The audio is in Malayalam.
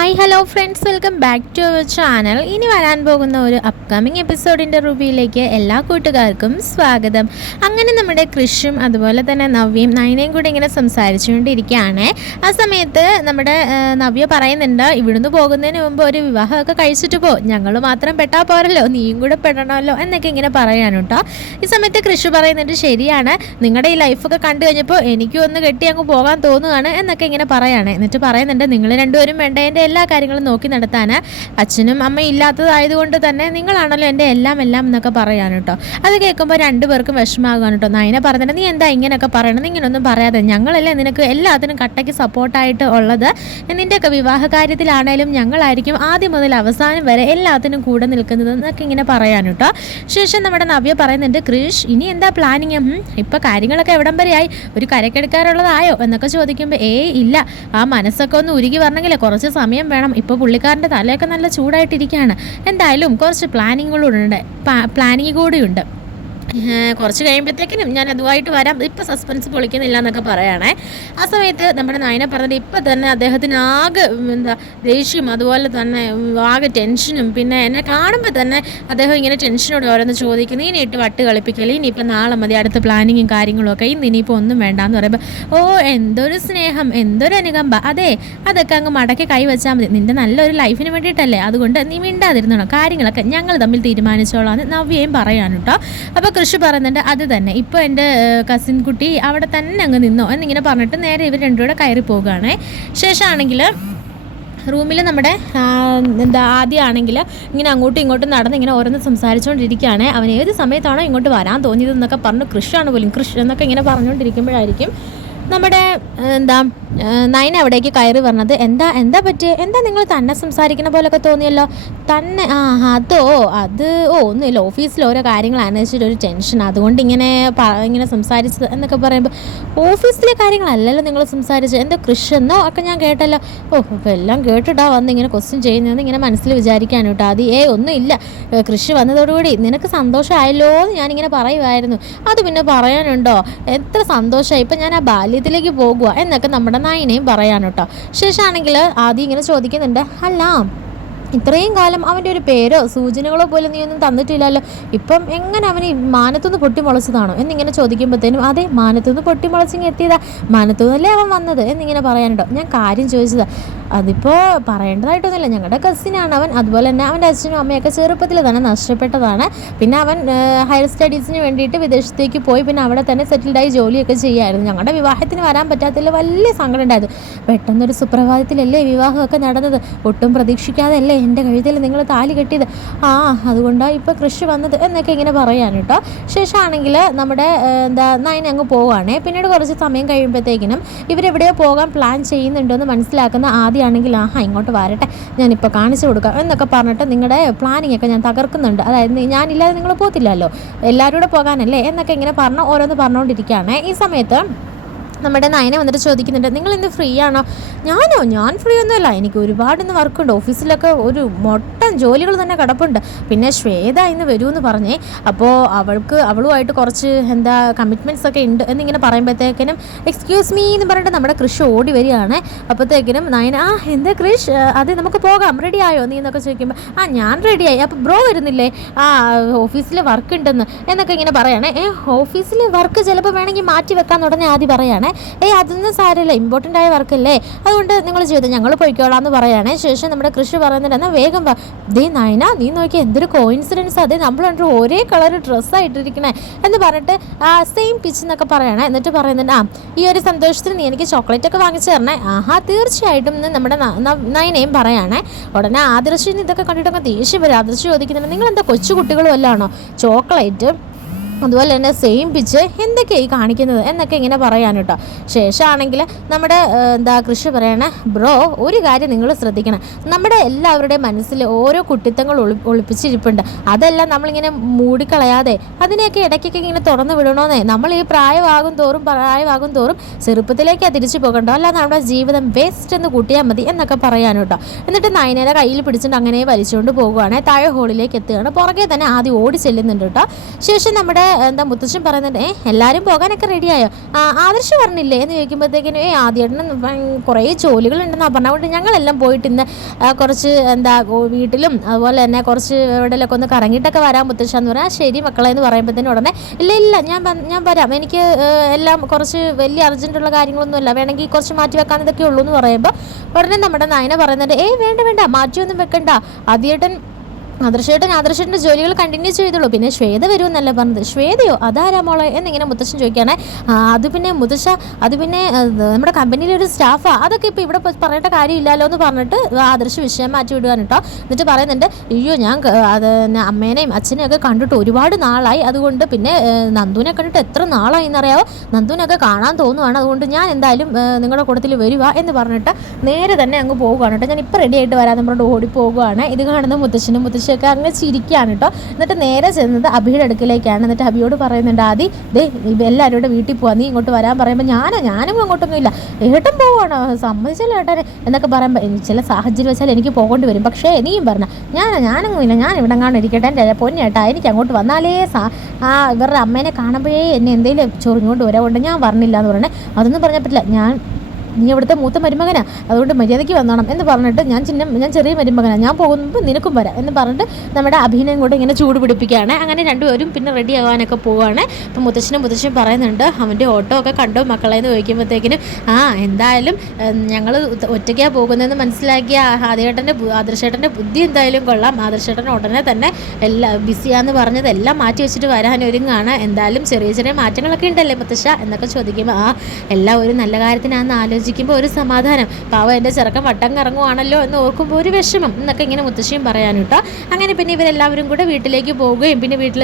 Hi hello friends welcome back to our channel ഇനി വരാൻ പോകുന്ന ഒരു അപ്കമിങ് എപ്പിസോഡിന്റെ റിവ്യൂയിലേക്ക് എല്ലാ കൂട്ടുകാർക്കും സ്വാഗതം. അങ്ങനെ നമ്മുടെ കൃഷും അതുപോലെ തന്നെ നവ്യയും നയനയും കൂടി ഇങ്ങനെ സംസാരിച്ചുകൊണ്ടിരിക്കുകയാണ്. ആ സമയത്ത് നമ്മുടെ നവ്യ പറയുന്നുണ്ട് ഇവിടുന്ന് പോകുന്നതിന് മുമ്പ് ഒരു വിവാഹമൊക്കെ കഴിച്ചിട്ട് പോ. ഞങ്ങൾ മാത്രം പെട്ടാൽ പോരല്ലോ. നീയും കൂടെ പെടണമല്ലോ. എന്നൊക്കെ ഇങ്ങനെ പറയാനും കേട്ടോ. ഈ സമയത്ത് കൃഷി പറയുന്നുണ്ട് ശരിയാണ്. നിങ്ങളുടെ ഈ ലൈഫൊക്കെ കണ്ടു കഴിഞ്ഞപ്പോൾ എനിക്കും ഒന്ന് കെട്ടി അങ്ങ് പോകാൻ തോന്നുകയാണ് എന്നൊക്കെ ഇങ്ങനെ പറയുകയാണ് എന്നിട്ട് പറയുന്നുണ്ട് നിങ്ങൾ രണ്ടുപേരും വേണ്ട എന്റെ എല്ലാ കാര്യങ്ങളും നോക്കി നടത്താൻ അച്ഛനും അമ്മയും ഇല്ലാത്തതായതുകൊണ്ട് തന്നെ നിങ്ങളാണല്ലോ എന്റെ എല്ലാം എല്ലാം എന്നൊക്കെ പറയാൻ കേട്ടോ. അത് കേൾക്കുമ്പോൾ രണ്ടുപേർക്കും വിഷമാകാൻ കേട്ടോ. നയന പറഞ്ഞിട്ട് നീ എന്താ ഇങ്ങനെയൊക്കെ പറയണം ഇങ്ങനൊന്നും പറയാതെ ഞങ്ങളല്ലേ നിനക്ക് എല്ലാത്തിനും കട്ടയ്ക്ക് സപ്പോർട്ടായിട്ട് ഉള്ളത്. നിന്റെയൊക്കെ വിവാഹ കാര്യത്തിലാണേലും ഞങ്ങളായിരിക്കും ആദ്യം മുതൽ അവസാനം വരെ എല്ലാത്തിനും കൂടെ നിൽക്കുന്നത് എന്നൊക്കെ ഇങ്ങനെ പറയാൻ കേട്ടോ. ശേഷം നമ്മുടെ നവ്യ പറയുന്നുണ്ട് ക്രിഷ് ഇനി എന്താ പ്ലാനിങ്? ഇപ്പൊ കാര്യങ്ങളൊക്കെ എവിടം വരെയായി? ഒരു കരക്കെടുക്കാറുള്ളതായോ എന്നൊക്കെ ചോദിക്കുമ്പോൾ ഏയ് ഇല്ല. ആ മനസ്സൊക്കെ ഒന്ന് ഉരുകി വരണമെങ്കിലേ കുറച്ച് സമയം വേണം. ഇപ്പോൾ പുള്ളിക്കാരന്റെ തലയൊക്കെ നല്ല ചൂടായിട്ടിരിക്കുകയാണ്. എന്തായാലും കുറച്ച് പ്ലാനിങ്ങുകളുണ്ട് പ്ലാനിങ് കൂടിയുണ്ട് കുറച്ച് കഴിയുമ്പോഴത്തേക്കിനും ഞാൻ അതുമായിട്ട് വരാം. ഇപ്പം സസ്പെൻസ് പൊളിക്കുന്നില്ല എന്നൊക്കെ പറയുകയാണേ ആ സമയത്ത് നമ്മുടെ നയന പറഞ്ഞത് ഇപ്പം തന്നെ അദ്ദേഹത്തിന് ആകെ എന്താ ദേഷ്യം അതുപോലെ തന്നെ ആകെ ടെൻഷനും പിന്നെ എന്നെ കാണുമ്പോൾ തന്നെ അദ്ദേഹം ഇങ്ങനെ ടെൻഷനോട് ഓരോന്ന് ചോദിക്കുന്നു. ഇനി ഇട്ട് വട്ട് കളിപ്പിക്കൽ ഇനിയിപ്പോൾ നാളെ മതി അടുത്ത പ്ലാനിങ്ങും കാര്യങ്ങളും ഒക്കെ. ഇന്ന് ഇനിയിപ്പോൾ ഒന്നും വേണ്ട എന്ന് പറയുമ്പോൾ ഓ എന്തൊരു സ്നേഹം എന്തൊരു അനുകമ്പ. അതെ അതൊക്കെ അങ്ങ് മടക്കി കൈവച്ചാൽ മതി. നിന്റെ നല്ലൊരു ലൈഫിന് വേണ്ടിയിട്ടല്ലേ? അതുകൊണ്ട് നീ മിണ്ടാതിരുന്നോ കാര്യങ്ങളൊക്കെ ഞങ്ങൾ തമ്മിൽ തീരുമാനിച്ചോളാം എന്ന് നവ്യയും പറയാൻ കേട്ടോ അപ്പോൾ കൃഷി പറയുന്നുണ്ട് അത് തന്നെ. ഇപ്പോൾ എന്റെ കസിൻ കുട്ടി അവിടെ തന്നെ അങ്ങ് നിന്നോ. എന്നിങ്ങനെ പറഞ്ഞിട്ട് നേരെ ഇവർ രണ്ടുകൂടെ കയറി പോകുകയാണേ ശേഷമാണെങ്കിൽ റൂമിൽ നമ്മുടെ എന്താ ആദ്യമാണെങ്കിൽ ഇങ്ങനെ അങ്ങോട്ടും ഇങ്ങോട്ടും നടന്ന് ഇങ്ങനെ ഓരോന്ന് സംസാരിച്ചുകൊണ്ടിരിക്കുകയാണ്. അവൻ ഏത് സമയത്താണോ ഇങ്ങോട്ട് വരാൻ തോന്നിയത് എന്നൊക്കെ പറഞ്ഞു. കൃഷിയാണ് പോലും. കൃഷി എന്നൊക്കെ ഇങ്ങനെ പറഞ്ഞുകൊണ്ടിരിക്കുമ്പോഴായിരിക്കും നമ്മുടെ എന്താ നയൻ അവിടേക്ക് കയറി പറഞ്ഞത് എന്താ എന്താ പറ്റിയത് എന്താ നിങ്ങൾ തന്നെ സംസാരിക്കുന്ന പോലൊക്കെ തോന്നിയല്ലോ? തന്നെ ആ അതോ അത് ഓ ഒന്നുമില്ല. ഓഫീസിൽ ഓരോ കാര്യങ്ങൾ അന്വേഷിച്ചിട്ട് ഒരു ടെൻഷൻ അതുകൊണ്ട് ഇങ്ങനെ ഇങ്ങനെ സംസാരിച്ചത് എന്നൊക്കെ പറയുമ്പോൾ ഓഫീസിലെ കാര്യങ്ങളല്ലല്ലോ നിങ്ങൾ സംസാരിച്ചത്. എന്തോ കൃഷി എന്നോ ഒക്കെ ഞാൻ കേട്ടല്ലോ. ഓ അപ്പോൾ എല്ലാം കേട്ടിട്ടാ വന്ന് ഇങ്ങനെ ക്വസ്റ്റ്യൻ ചെയ്യുന്നതെന്ന് ഇങ്ങനെ മനസ്സിൽ വിചാരിക്കാൻ കേട്ടോ. അത് ഏ ഒന്നുമില്ല. കൃഷി വന്നതോടുകൂടി നിനക്ക് സന്തോഷമായല്ലോ എന്ന് ഞാനിങ്ങനെ പറയുമായിരുന്നു അത് പിന്നെ പറയാനുണ്ടോ? എത്ര സന്തോഷമായി. ഇപ്പം ഞാൻ ആ ബാല്യത്തിലേക്ക് പോകുക എന്നൊക്കെ നമ്മുടെ നായിനെയും പറയാനോട്ടോ. കേട്ടോ ശേഷമാണെങ്കിൽ ആദ്യം ഇങ്ങനെ ചോദിക്കുന്നുണ്ട് അല്ല ഇത്രയും കാലം അവന്റെ ഒരു പേരോ സൂചനകളോ പോലും നീ ഒന്നും തന്നിട്ടില്ലല്ലോ. ഇപ്പം എങ്ങനെ അവന് മാനത്തുനിന്ന് പൊട്ടിമുളച്ചതാണോ? എന്നിങ്ങനെ ചോദിക്കുമ്പോഴത്തേനും അതെ മാനത്തുനിന്ന് പൊട്ടിമുളച്ചിങ് എത്തിയതാ. മാനത്തുനിന്നല്ലേ അവൻ വന്നത്? എന്നിങ്ങനെ പറയാനുണ്ടോ? ഞാൻ കാര്യം ചോദിച്ചതാ. അതിപ്പോൾ പറയേണ്ടതായിട്ടൊന്നുമില്ല. ഞങ്ങളുടെ കസിനാണ് അവൻ. അതുപോലെ തന്നെ അവന്റെ അച്ഛനും അമ്മയൊക്കെ ചെറുപ്പത്തിൽ തന്നെ നഷ്ടപ്പെട്ടതാണ്. പിന്നെ അവൻ ഹയർ സ്റ്റഡീസിന് വേണ്ടിയിട്ട് വിദേശത്തേക്ക് പോയി. പിന്നെ അവിടെ തന്നെ സെറ്റിൽഡായി ജോലിയൊക്കെ ചെയ്യായിരുന്നു. ഞങ്ങളുടെ വിവാഹത്തിന് വരാൻ പറ്റാത്തതിൽ വലിയ സങ്കടം ഉണ്ടായിരുന്നു. പെട്ടെന്നൊരു സുപ്രഭാതത്തിലല്ലേ വിവാഹമൊക്കെ നടന്നത്? ഒട്ടും പ്രതീക്ഷിക്കാതെ അല്ലേ എന്റെ കഴുത്തിൽ നിങ്ങൾ താലി കെട്ടിയത്. ആ അതുകൊണ്ടാണ് ഇപ്പോൾ കൃഷി വന്നത് എന്നൊക്കെ ഇങ്ങനെ പറയാൻ കേട്ടോ. ശേഷമാണെങ്കിൽ നമ്മുടെ എന്താ നയൻ അങ്ങ് പോവുകയാണേ. പിന്നീട് കുറച്ച് സമയം കഴിയുമ്പോഴത്തേക്കിനും ഇവരെവിടെയോ പോകാൻ പ്ലാൻ ചെയ്യുന്നുണ്ടോ എന്ന് മനസ്സിലാക്കുന്ന ആദ്യമാണെങ്കിൽ ആഹാ ഇങ്ങോട്ട് വരട്ടെ. ഞാനിപ്പോൾ കാണിച്ചു കൊടുക്കാം. എന്നൊക്കെ പറഞ്ഞിട്ട് നിങ്ങളുടെ പ്ലാനിങ് ഒക്കെ ഞാൻ തകർക്കുന്നുണ്ട്. അതായത് ഞാനില്ലാതെ നിങ്ങൾ പോകത്തില്ലല്ലോ എല്ലാവരും കൂടെ പോകാനല്ലേ? എന്നൊക്കെ ഇങ്ങനെ പറഞ്ഞ് ഓരോന്ന് പറഞ്ഞുകൊണ്ടിരിക്കുകയാണ് ഈ സമയത്ത് നമ്മുടെ നയനെ വന്നിട്ട് ചോദിക്കുന്നുണ്ട് നിങ്ങൾ ഇന്ന് ഫ്രീ ആണോ ഞാനോ ഞാൻ ഫ്രീ ഒന്നുമല്ല എനിക്ക് ഒരുപാട് ഇന്ന് വർക്കുണ്ട്. ഓഫീസിലൊക്കെ ഒരു മൊട്ടം ജോലികൾ തന്നെ കിടപ്പുണ്ട്. പിന്നെ ശ്വേത ഇന്ന് വരുമെന്ന് പറഞ്ഞേ. അപ്പോൾ അവൾക്ക് അവളുമായിട്ട് കുറച്ച് എന്താ കമ്മിറ്റ്മെന്റ്സ് ഒക്കെ ഉണ്ട് എന്നിങ്ങനെ പറയുമ്പോഴത്തേക്കിനും എക്സ്ക്യൂസ് മീ എന്ന് പറഞ്ഞിട്ട് നമ്മുടെ കൃഷി ഓടി വരികയാണ്. അപ്പോഴത്തേക്കിനും നയന ആ എന്താ കൃഷ്? അതെ നമുക്ക് പോകാം. റെഡി ആയോ നീ? എന്നൊക്കെ ചോദിക്കുമ്പോൾ ആ ഞാൻ റെഡിയായി അപ്പോൾ ബ്രോ വരുന്നില്ലേ? ആ ഓഫീസിൽ വർക്ക് ഉണ്ടെന്ന് എന്നൊക്കെ ഇങ്ങനെ പറയണേ. ഏ ഓഫീസിൽ വർക്ക് ചിലപ്പോൾ വേണമെങ്കിൽ മാറ്റി വെക്കാൻ ഉടനെ ആദ്യം പറയണേ. ഏയ് അതൊന്നും സാരമില്ല ഇമ്പോർട്ടന്റ് ആയ വർക്കല്ലേ അതുകൊണ്ട് നിങ്ങൾ ചെയ്തു ഞങ്ങൾ പോയിക്കോളാം എന്ന് പറയണേ ശേഷം നമ്മുടെ കൃഷി പറയുന്നുണ്ട് എന്നാൽ വേഗം ദേ നയന നീ നോക്കി എന്തൊരു കോയിൻസിഡൻസ് അതെ നമ്മൾ കണ്ടിട്ട് ഒരേ കളർ ഡ്രസ്സായിട്ടിരിക്കണേ എന്ന് പറഞ്ഞിട്ട് ആ സെയിം പിച്ച് എന്നൊക്കെ പറയണേ എന്നിട്ട് പറയുന്നുണ്ട് ആ ഈ ഒരു സന്തോഷത്തിന് നീ എനിക്ക് ചോക്ലേറ്റ് ഒക്കെ വാങ്ങിച്ചു തരണേ. ആഹാ തീർച്ചയായിട്ടും എന്ന് നമ്മുടെ നയനയും പറയണേ ഉടനെ ആദർശിന് ഇതൊക്കെ കണ്ടിട്ടൊക്കെ ദേഷ്യം വരും. ആദർശ് ചോദിക്കുന്നുണ്ട് നിങ്ങൾ എന്താ കൊച്ചു കുട്ടികളും അല്ലാണോ? ചോക്ലേറ്റ് അതുപോലെ തന്നെ സെയിം പിച്ച് എന്തൊക്കെയായി കാണിക്കുന്നത് എന്നൊക്കെ ഇങ്ങനെ പറയാൻ കേട്ടോ. ശേഷമാണെങ്കിൽ നമ്മുടെ എന്താ കൃഷി പറയണ ബ്രോ ഒരു കാര്യം നിങ്ങൾ ശ്രദ്ധിക്കണം. നമ്മുടെ എല്ലാവരുടെയും മനസ്സിൽ ഓരോ കുട്ടിത്തങ്ങൾ ഒളി ഒളിപ്പിച്ചിരിപ്പുണ്ട്. അതെല്ലാം നമ്മളിങ്ങനെ മൂടിക്കളയാതെ അതിനെയൊക്കെ ഇടയ്ക്കൊക്കെ ഇങ്ങനെ തുറന്നു വിടണമെന്നേ നമ്മൾ ഈ പ്രായമാകും തോറും പ്രായമാകും തോറും ചെറുപ്പത്തിലേക്കാണ് തിരിച്ചു പോകണ്ടോ അല്ല നമ്മുടെ ജീവിതം വേസ്റ്റ് എന്ന് കൂട്ടിയാൽ മതി എന്നൊക്കെ പറയാൻ കേട്ടോ. എന്നിട്ട് നയനയുടെ കയ്യിൽ പിടിച്ചിട്ട് അങ്ങനെ വലിച്ചുകൊണ്ട് പോകുവാണ്. താഴെ ഹോളിലേക്ക് എത്തുകയാണ്. പുറകെ തന്നെ ആദ്യം ഓടി ചെല്ലുന്നുണ്ട് കേട്ടോ. ശേഷം നമ്മുടെ എന്താ മുത്തച്ഛൻ പറയുന്നുണ്ട് ഏ എല്ലാവരും പോകാനൊക്കെ റെഡിയായോ ആദർശ് പറഞ്ഞില്ലേ? എന്ന് ചോദിക്കുമ്പോഴത്തേക്കിനും ഏ ആദ്യേട്ടന് കുറേ പറഞ്ഞത്. അതുകൊണ്ട് ഞങ്ങളെല്ലാം പോയിട്ട് ഇന്ന് കുറച്ച് എന്താ വീട്ടിലും അതുപോലെ തന്നെ കുറച്ച് എവിടെയൊക്കെ ഒന്ന് കറങ്ങിയിട്ടൊക്കെ വരാൻ മുത്തശ്ശ എന്ന് പറയാം ശരി മക്കളെ എന്ന് പറയുമ്പോഴത്തേനും ഉടനെ ഇല്ല ഇല്ല ഞാൻ ഞാൻ വരാം. എനിക്ക് എല്ലാം കുറച്ച് വലിയ അർജന്റുള്ള കാര്യങ്ങളൊന്നുമില്ല വേണമെങ്കിൽ കുറച്ച് മാറ്റി വെക്കാൻ ഇതൊക്കെ ഉള്ളൂ എന്ന് പറയുമ്പോൾ ഉടനെ നമ്മുടെ നയന പറയുന്നുണ്ട് ഏയ് വേണ്ട വേണ്ട മാറ്റിയൊന്നും വെക്കണ്ട. ആദ്യേട്ടൻ ആദർശേട്ടൻ ആദർശേട്ടന്റെ ജോലികൾ കണ്ടിന്യൂ ചെയ്തോളൂ. പിന്നെ ശ്വേത വരുമെന്നല്ല പറഞ്ഞത്. ശ്വേതയോ അതാരാ മോളെ എന്നിങ്ങനെ മുത്തശ്ശൻ ചോദിക്കുകയാണെ. "ആ, അത് പിന്നെ മുത്തശ്ശ അത് പിന്നെ നമ്മുടെ കമ്പനിയിലെ ഒരു സ്റ്റാഫാ അതൊക്കെ ഇപ്പോൾ ഇവിടെ പറയേണ്ട കാര്യമില്ലല്ലോ എന്ന് പറഞ്ഞിട്ട് ആദർശ വിഷയം മാറ്റി വിടുവാൻ കേട്ടോ എന്നിട്ട് പറയുന്നുണ്ട് അയ്യോ ഞാൻ അത് അമ്മേനെയും അച്ഛനെയും ഒക്കെ കണ്ടിട്ട് ഒരുപാട് നാളായി. അതുകൊണ്ട് പിന്നെ നന്ദുവിനെ കണ്ടിട്ട് എത്ര നാളായി എന്നറിയാവോ നന്ദുവിനൊക്കെ കാണാൻ തോന്നുവാണ്. അതുകൊണ്ട് ഞാൻ എന്തായാലും നിങ്ങളുടെ കൂട്ടത്തിൽ വരിക എന്ന് പറഞ്ഞിട്ട് നേരെ തന്നെ അങ്ങ് പോകുകയാണ് കേട്ടോ ഞാൻ ഇപ്പോൾ റെഡി ആയിട്ട് പറഞ്ഞിട്ട് ഓടി പോകുകയാണ് ഇത് കാണുന്ന മുത്തശ്ശനും അങ്ങ് ചിരിക്കുകയാണ് കേട്ടോ. എന്നിട്ട് നേരെ ചെന്നത് അഭിയുടെ അടുക്കിലേക്കാണ്. എന്നിട്ട് അഭിയോട് പറയുന്നുണ്ട് ആദി ദേ ഇവ എല്ലാവരും കൂടെ വീട്ടിൽ പോവാ. നീ ഇങ്ങോട്ട് വരാൻ പറയുമ്പോൾ ഞാനോ ഞാനും അങ്ങോട്ടൊന്നും ഇല്ല ഏട്ടൻ പോവാണോ സമ്മതിച്ചല്ലോ ഏട്ടനെ. എന്നൊക്കെ പറയുമ്പോൾ ചില സാഹചര്യം വെച്ചാൽ എനിക്ക് പോകേണ്ടി വരും. പക്ഷേ നീയും പറഞ്ഞ ഞാനാ ഞാനൊന്നും ഇല്ല. ഞാൻ ഇവിടെ കാണാൻ ഇരിക്കട്ടെ. എന്റെ പൊന്നേട്ടാ എനിക്ക് അങ്ങോട്ട് വന്നാലേ സാ ആ ഇവരുടെ അമ്മേനെ കാണുമ്പോഴേ എന്നെ എന്തെങ്കിലും ചൊറിഞ്ഞുകൊണ്ട് വരാറുണ്ട് ഞാൻ പറഞ്ഞില്ല എന്ന് പറഞ്ഞേ അതൊന്നും പറഞ്ഞാൽ പറ്റില്ല. ഞാൻ നീ അവിടുത്തെ മൂത്ത മരുമകനാ. അതുകൊണ്ട് മര്യാദയ്ക്ക് വന്നോണം എന്ന് പറഞ്ഞിട്ട് ഞാൻ ചിന്ന ഞാൻ ചെറിയ മരുമകനാണ് ഞാൻ പോകുമ്പോൾ നിനക്കും വരാം എന്ന് പറഞ്ഞിട്ട് നമ്മുടെ അഭിനയം കൂടെ ഇങ്ങനെ ചൂട് പിടിപ്പിക്കുകയാണ്. അങ്ങനെ രണ്ടുപേരും പിന്നെ റെഡി ആവാനൊക്കെ പോവുകയാണ് അപ്പം മുത്തശ്ശനും മുത്തശ്ശനും പറയുന്നുണ്ട് അവന്റെ ഓട്ടോ ഒക്കെ കണ്ടോ മക്കളെ? എന്ന് ചോദിക്കുമ്പോഴത്തേക്കിനും ആ എന്തായാലും ഞങ്ങൾ ഒറ്റയ്ക്കാണ് പോകുന്നതെന്ന് മനസ്സിലാക്കിയ ആദ്യേട്ടന്റെ ആദർശേട്ടന്റെ ബുദ്ധി എന്തായാലും കൊള്ളാം. ആദർശേട്ടൻ ഉടനെ തന്നെ എല്ലാ ബിസിയാന്ന് പറഞ്ഞത് എല്ലാം മാറ്റി വെച്ചിട്ട് വരാൻ ഒരുങ്ങാണ്. എന്തായാലും ചെറിയ ചെറിയ മാറ്റങ്ങളൊക്കെ ഉണ്ടല്ലേ മുത്തശ്ശ? എന്നൊക്കെ ചോദിക്കുമ്പോൾ ആ എല്ലാം ഒരു നല്ല കാര്യത്തിനാണെന്ന് ആലോചിക്കുമ്പോൾ ഒരു സമാധാനം. പാവം എന്റെ ചെറുക്കൻ വട്ടം കറങ്ങുവാണല്ലോ എന്ന് ഓർക്കുമ്പോൾ ഒരു വിഷമം. എന്നൊക്കെ ഇങ്ങനെ മുത്തശ്ശിയും പറയാനും കേട്ടോ അങ്ങനെ പിന്നെ ഇവരെല്ലാവരും കൂടെ വീട്ടിലേക്ക് പോവുകയും പിന്നെ വീട്ടിൽ